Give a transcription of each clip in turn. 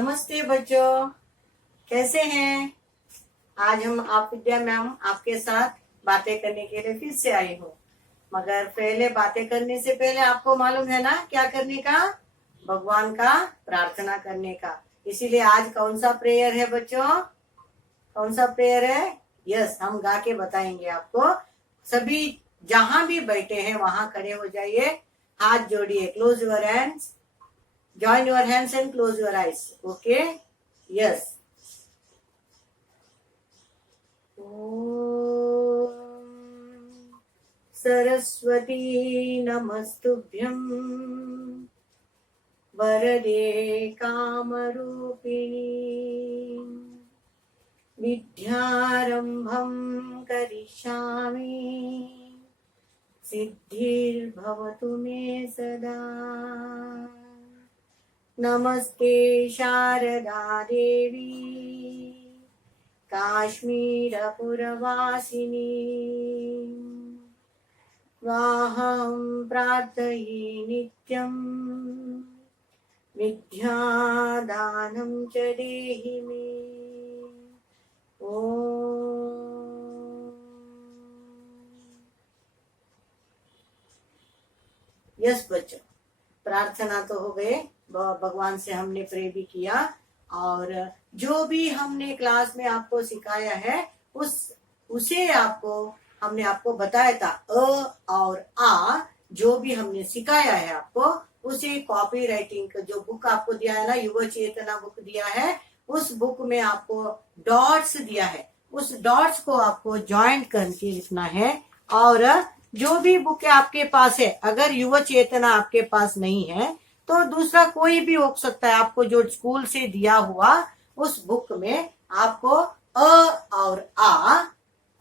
नमस्ते बच्चों, कैसे हैं। आज हम आप विद्या मैम आपके साथ बातें करने के लिए फिर से आई हूँ। मगर पहले बातें करने से पहले आपको मालूम है ना क्या करने का, भगवान का प्रार्थना करने का। इसीलिए आज कौन सा प्रेयर है बच्चों, कौन सा प्रेयर है। यस, हम गा के बताएंगे आपको। सभी जहां भी बैठे हैं वहां खड़े हो जाइए, हाथ जोड़िए, close your hands, join your hands and close your eyes. Okay, yes. Om Saraswati Namastubhyam Varade Kamarupini Vidyarambham Karishami Siddhir Bhavatu Me Sada. नमस्ते शारदा देवी काश्मीरपुरवासिनी वाहं प्रार्थये नित्यं विद्यादानं च देहि मे। ओम। यस बच्चों, प्रार्थना तो हो गए, भगवान से हमने प्रे भी किया, और जो भी हमने क्लास में आपको सिखाया है उसे हमने आपको बताया था। अ और आ जो भी हमने सिखाया है आपको, उसे कॉपी राइटिंग का जो बुक आपको दिया है ना, युवा चेतना बुक दिया है, उस बुक में आपको डॉट्स दिया है। उस डॉट्स को आपको ज्वाइंट करके लिखना है। और जो भी बुक आपके पास है, अगर युवा चेतना आपके पास नहीं है तो दूसरा कोई भी हो सकता है, आपको जो स्कूल से दिया हुआ उस बुक में आपको अ और आ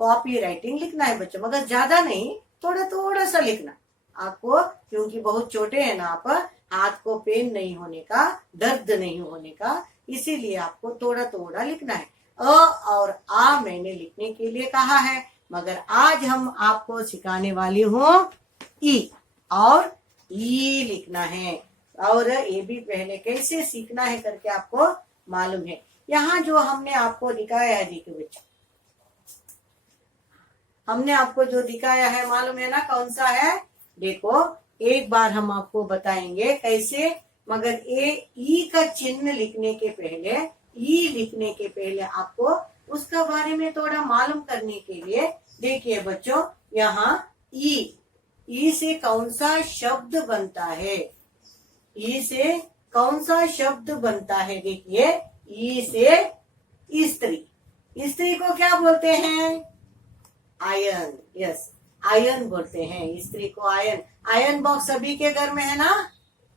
कॉपी राइटिंग लिखना है बच्चों, मगर ज्यादा नहीं, थोड़ा थोड़ा सा लिखना आपको, क्योंकि बहुत छोटे हैं ना आप, हाथ को पेन नहीं होने का, दर्द नहीं होने का, इसीलिए आपको थोड़ा थोड़ा लिखना है। अ और आ मैंने लिखने के लिए कहा है, मगर आज हम आपको सिखाने वाली हूँ ई और ई लिखना है। और ये भी पहले कैसे सीखना है करके आपको मालूम है। यहाँ जो हमने आपको दिखाया है, देखिए बच्चों, हमने आपको जो दिखाया है मालूम है ना कौन सा है। देखो, एक बार हम आपको बताएंगे कैसे, मगर ये ई का चिन्ह लिखने के पहले आपको उसका बारे में थोड़ा मालूम करने के लिए, देखिए बच्चों, यहाँ ई से कौन सा शब्द बनता है, ई से कौन सा शब्द बनता है। देखिए, ई से स्त्री, स्त्री को क्या बोलते हैं, आयन। यस, आयन बोलते हैं स्त्री को, आयन। आयन बॉक्स सभी के घर में है ना,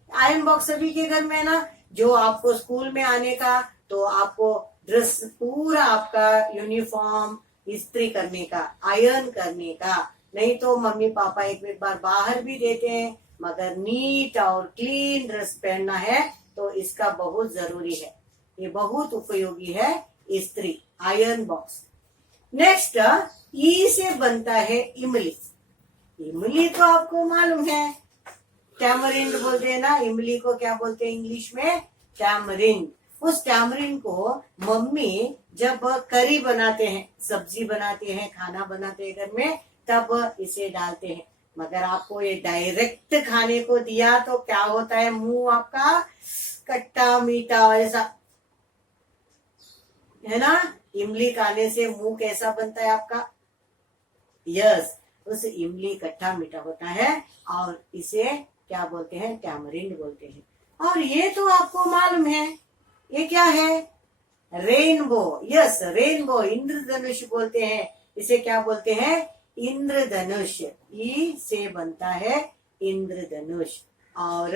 आयन बॉक्स सभी के घर में है ना। जो आपको स्कूल में आने का, तो आपको ड्रेस पूरा आपका यूनिफॉर्म इस्त्री करने का, आयरन करने का, नहीं तो मम्मी पापा एक बार बाहर भी देते हैं, मगर नीट और क्लीन ड्रेस पहनना है तो इसका बहुत जरूरी है, ये बहुत उपयोगी है इस्त्री, आयरन बॉक्स। नेक्स्ट, ई से बनता है इमली। इमली तो आपको मालूम है, टैमरिंड बोलते हैं ना, इमली को क्या बोलते हैं इंग्लिश में, टैमरिंड। उस टैमरिंड को मम्मी जब करी बनाते हैं, सब्जी बनाते हैं, खाना बनाते हैं घर में, तब इसे डालते हैं। मगर आपको ये डायरेक्ट खाने को दिया तो क्या होता है, मुंह आपका खट्टा मीठा ऐसा है ना। इमली खाने से मुंह कैसा बनता है आपका, यस, उस इमली खट्टा मीठा होता है, और इसे क्या बोलते हैं, टैमरिंड बोलते हैं। और ये तो आपको मालूम है, ये क्या है, रेनबो। यस, रेनबो, इंद्रधनुष बोलते हैं इसे, क्या बोलते हैं, इंद्रधनुष। ई से बनता है इंद्रधनुष। और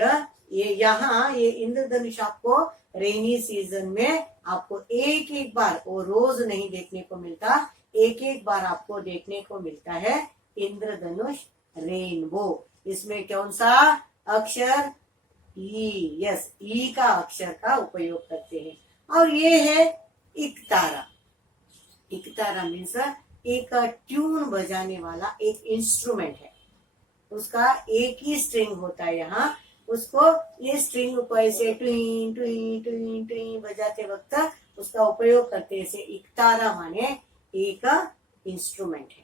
ये यहाँ ये इंद्रधनुष आपको रेनी सीजन में आपको एक एक बार, वो रोज नहीं देखने को मिलता, एक एक बार आपको देखने को मिलता है इंद्रधनुष, रेनबो। इसमें कौन सा अक्षर, ई। यस, ई का अक्षर का उपयोग करते हैं। और ये है इकतारा। इकतारा मीन्स एक ट्यून बजाने वाला एक इंस्ट्रूमेंट है, उसका एक ही स्ट्रिंग होता है यहाँ, उसको ये स्ट्रिंग को ऐसे ट्वीं ट्वीं ट्वीं ट्वीं बजाते वक्त उसका उपयोग करते हैं। इकतारा माने एक इंस्ट्रूमेंट है।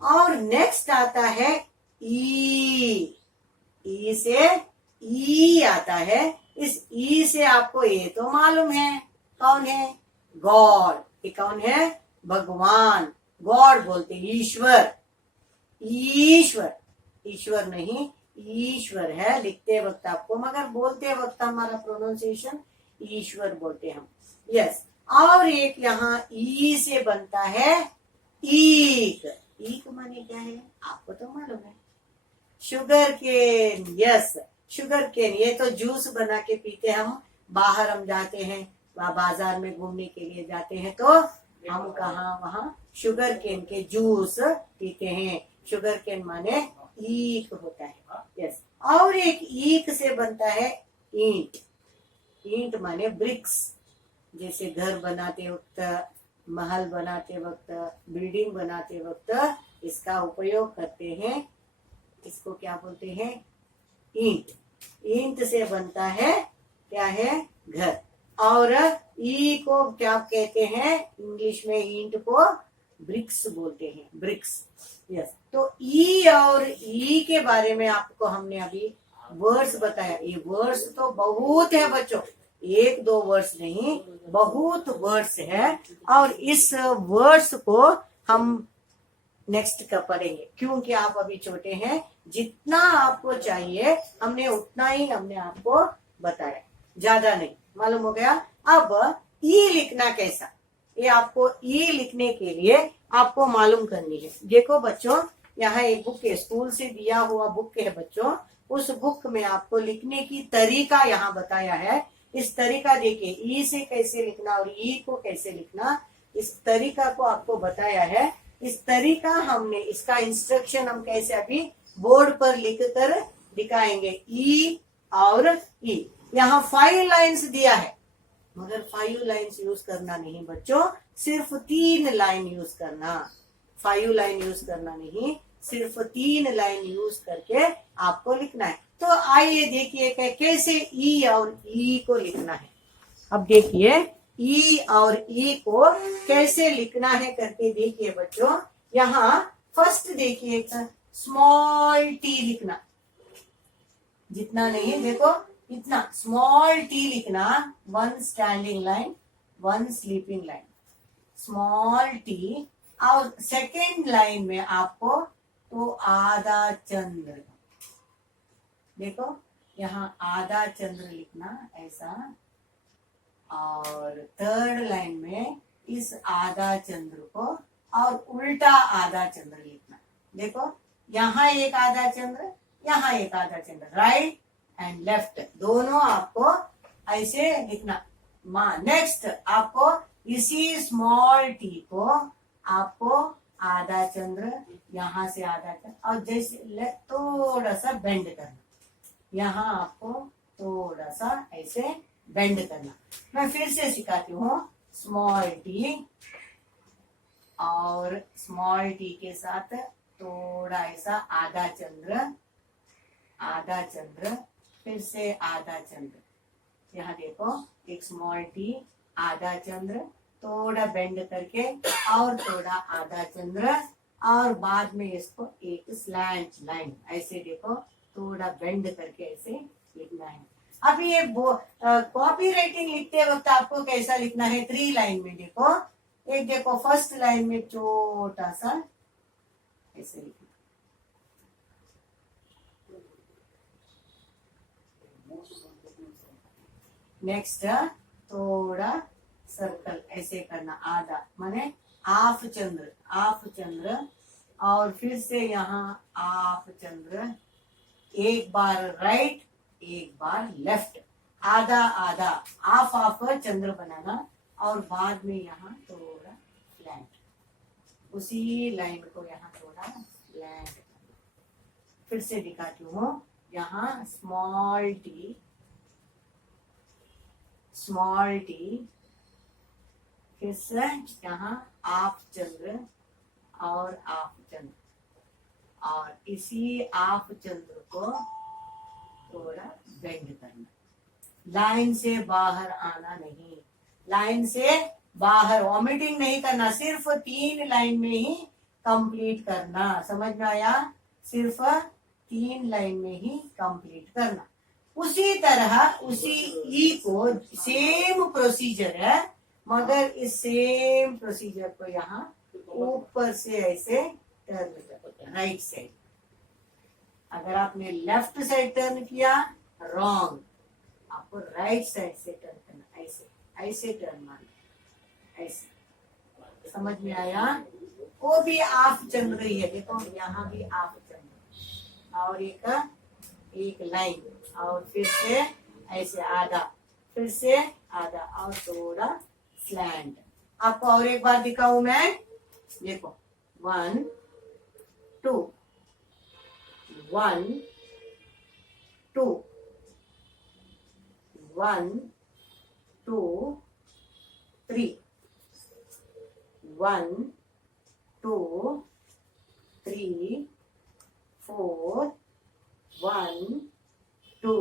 और नेक्स्ट आता है ई। ई से ई आता है। इस ई से आपको ये तो मालूम है कौन है, गॉड। ये कौन है, भगवान, गॉड बोलते हैं, ईश्वर। ईश्वर, ईश्वर नहीं ईश्वर है लिखते वक्त आपको, मगर बोलते वक्त हमारा प्रोनाउंसिएशन ईश्वर बोलते हम। यस। और एक यहाँ ई से बनता है ईक। ईक माने क्या है आपको तो मालूम है, sugar cane. Yes, sugar cane. ये तो जूस बना के पीते हम, बाहर हम जाते हैं, बाजार में घूमने के लिए जाते हैं तो हम कहाँ वहाँ शुगर केन के जूस पीते हैं। शुगर केन माने ईक होता है। यस। और एक ईक से बनता है ईंट। ईंट माने ब्रिक्स। जैसे घर बनाते वक्त, महल बनाते वक्त, बिल्डिंग बनाते वक्त इसका उपयोग करते हैं। इसको क्या बोलते हैं, ईंट। ईंट से बनता है क्या है, घर। और ई को क्या कहते हैं इंग्लिश में, ईंट को ब्रिक्स बोलते हैं, ब्रिक्स। यस। तो ई और ई के बारे में आपको हमने अभी वर्ड्स बताया। ये वर्ड्स तो बहुत है बच्चों, एक दो वर्ड्स नहीं, बहुत वर्ड्स है। और इस वर्ड्स को हम नेक्स्ट का पढ़ेंगे, क्योंकि आप अभी छोटे हैं। जितना आपको चाहिए हमने उतना ही हमने आपको बताया, ज्यादा नहीं। मालूम हो गया। अब ई लिखना कैसा, ये आपको ई लिखने के लिए आपको मालूम करनी है। देखो बच्चों, यहाँ एक बुक है, स्कूल से दिया हुआ बुक है बच्चों। उस बुक में आपको लिखने की तरीका यहाँ बताया है। इस तरीका देखिए, ई से कैसे लिखना और ई को कैसे लिखना, इस तरीका को आपको बताया है। इस तरीका हमने, इसका इंस्ट्रक्शन हम कैसे अभी बोर्ड पर लिख कर दिखाएंगे। ई और ई, यहाँ 5 लाइन्स दिया है, मगर 5 लाइन्स यूज करना नहीं बच्चों, सिर्फ 3 लाइन यूज करना। 5 लाइन यूज करना नहीं, सिर्फ 3 लाइन यूज करके आपको लिखना है। तो आइए देखिए कैसे ई और ई को लिखना है। अब देखिए ई और ई को कैसे लिखना है करके देखिए बच्चों। यहाँ फर्स्ट देखिए, स्मॉल टी लिखना, जितना नहीं देखो इतना स्मॉल टी लिखना। 1 standing line, 1 sleeping line, small T. और सेकेंड लाइन में आपको तो आधा चंद्र, देखो यहाँ आधा चंद्र लिखना ऐसा। और थर्ड लाइन में इस आधा चंद्र को और उल्टा आधा चंद्र लिखना। देखो यहाँ एक आधा चंद्र, यहाँ एक आधा चंद्र, राइट एंड लेफ्ट दोनों आपको ऐसे लिखना। नेक्स्ट आपको इसी स्मॉल टी को आपको आधा चंद्र, यहाँ से आधा चंद्र, और जैसे थोड़ा सा बेंड करना, यहाँ आपको थोड़ा सा ऐसे बेंड करना। मैं फिर से सिखाती हूँ, स्मॉल टी और स्मॉल टी के साथ थोड़ा ऐसा आधा चंद्र, आधा चंद्र, फिर से आधा चंद्र। यहाँ देखो एक स्मॉल टी, आधा चंद्र, थोड़ा बेंड करके और थोड़ा आधा चंद्र, और बाद में इसको एक स्लैंट लाइन ऐसे देखो थोड़ा बेंड करके ऐसे लिखना है। अभी ये कॉपी राइटिंग लिखते वक्त आपको कैसा लिखना है, 3 लाइन में देखो। एक देखो फर्स्ट लाइन में छोटा सा ऐसे लिखना, नेक्स्ट थोड़ा सर्कल ऐसे करना, आधा माने हाफ चंद्र, हाफ चंद्र, और फिर से यहाँ हाफ चंद्र, एक बार राइट एक बार लेफ्ट, आधा आधा, हाफ हाफ चंद्र बनाना, और बाद में यहाँ थोड़ा फ्लैट, उसी लाइन को यहाँ थोड़ा फ्लैट। फिर से दिखाती हूँ, यहाँ स्मॉल टी, स्मॉल टी, फिर से यहाँ हाफ चंद्र और हाफ चंद्र, और इसी हाफ चंद्र को थोड़ा बेंड करना, लाइन से बाहर आना नहीं, लाइन से बाहर वॉमिटिंग नहीं करना, सिर्फ 3 लाइन में ही कंप्लीट करना। समझ में आया? सिर्फ 3 लाइन में ही कंप्लीट करना। उसी तरह उसी ई को सेम प्रोसीजर है, मगर इस सेम प्रोसीजर को यहाँ ऊपर से ऐसे टर्न करना, राइट साइड। अगर आपने लेफ्ट साइड टर्न किया रॉन्ग, आपको राइट साइड से टर्न करना, ऐसे ऐसे टर्न मारना, ऐसे। समझ में आया? वो भी हाफ चल रही है, देखो यहाँ भी हाफ चल रही है, और एक लाइन, और फिर से ऐसे आधा, फिर से आधा, और थोड़ा स्लैंट। आपको और एक बार दिखाऊं मैं, देखो 1 2 1 2 1 2 3 1 2 3 4 1 2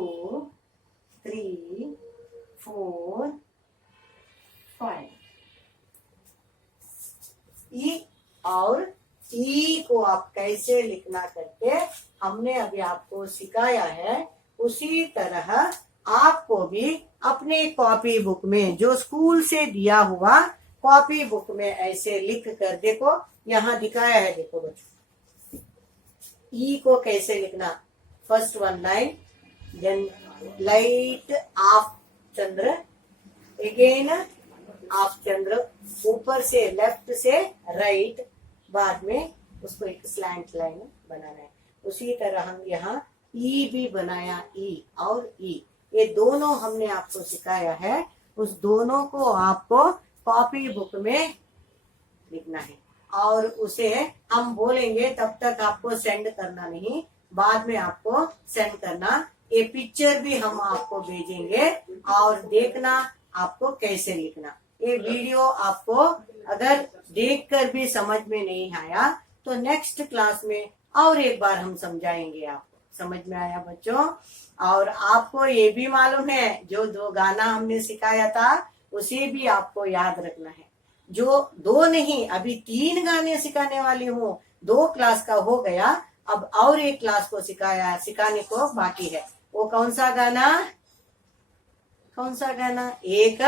3 4 5। ई और ई को आप कैसे लिखना करके हमने अभी आपको सिखाया है, उसी तरह आपको भी अपने कॉपी बुक में, जो स्कूल से दिया हुआ कॉपी बुक में ऐसे लिख कर, देखो यहाँ दिखाया है, देखो बच्चों ई को कैसे लिखना। First 1 line, then light of chandra, again of chandra, ऊपर से लेफ्ट से राइट, बाद में उसको एक स्लैंट लाइन बनाना है। उसी तरह हम यहाँ ई भी बनाया, ई और ई, ये दोनों हमने आपको सिखाया है, उस दोनों को आपको कॉपी बुक में लिखना है, और उसे हम बोलेंगे तब तक आपको सेंड करना नहीं, बाद में आपको सेंड करना। ये पिक्चर भी हम आपको भेजेंगे और देखना आपको कैसे लिखना। ये वीडियो आपको अगर देखकर भी समझ में नहीं आया तो नेक्स्ट क्लास में और एक बार हम समझाएंगे आपको। समझ में आया बच्चों? और आपको ये भी मालूम है, जो 2 गाना हमने सिखाया था उसे भी आपको याद रखना है। जो 2 नहीं, अभी 3 गाने सिखाने वाली हूँ, 2 क्लास का हो गया, अब और एक क्लास को सिखाने को बाकी है। वो कौन सा गाना? कौन सा गाना? एक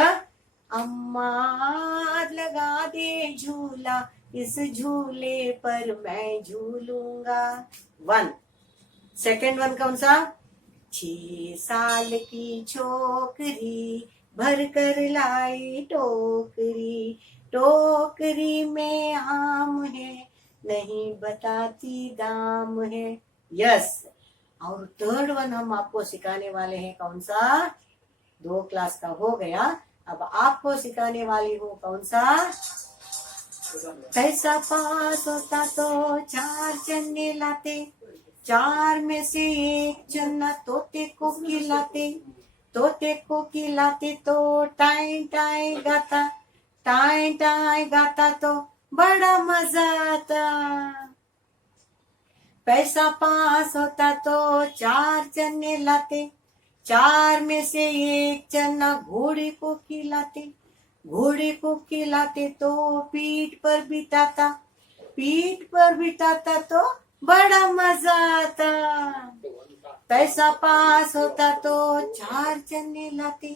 अम्मा लगा दे झूला, इस झूले पर मैं झूलूंगा, 1। सेकंड 1 कौन सा? 6 साल की छोकरी भर कर लाई टोकरी, टोकरी में आम है नहीं बताती दाम है, यस। और थर्ड 1 हम आपको सिखाने वाले हैं, कौन सा? 2 क्लास का हो गया, अब आपको सिखाने वाली हूँ कौन सा? पैसा पास होता तो 4 चन्ने लाते, 4 में से 1 चन्ना तोते को खिलाते, तोते को खिलाते तो टाई टाई गाता, टाई टाई गाता तो बड़ा मजा आता। पैसा पास होता तो 4 चन्ने लाते, 4 में से 1 चन्ना घोड़े को खिलाते, घोड़े को खिलाते तो पीठ पर बिठाता, पीठ पर बिठाता तो बड़ा मजा आता। पैसा पास होता तो 4 चन्ने लाते,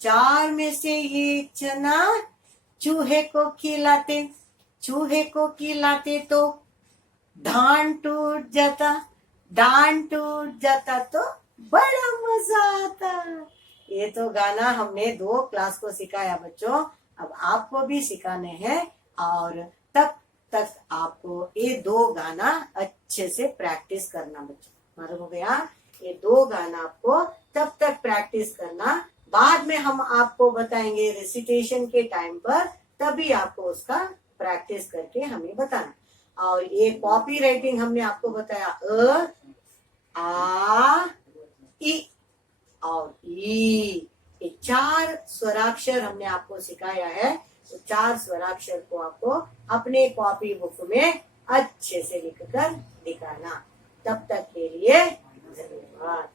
4 में से 1 चना चूहे को खिलाते, चूहे को खिलाते तो धान टूट जाता, धान टूट जाता तो बड़ा मजा आता। ये तो गाना हमने 2 क्लास को सिखाया बच्चों, अब आपको भी सिखाने हैं, और तब तक आपको ये 2 गाना अच्छे से प्रैक्टिस करना बच्चों। मालूम हो गया? ये 2 गाना आपको तब तक प्रैक्टिस करना, बाद में हम आपको बताएंगे रेसिटेशन के टाइम पर, तभी आपको उसका प्रैक्टिस करके हमें बताना। और ये कॉपी राइटिंग हमने आपको बताया, अ आ ई और ई, ये 4 स्वराक्षर हमने आपको सिखाया है। तो 4 स्वराक्षर को आपको अपने कॉपी बुक में अच्छे से लिखकर दिखाना। तब तक के लिए धन्यवाद।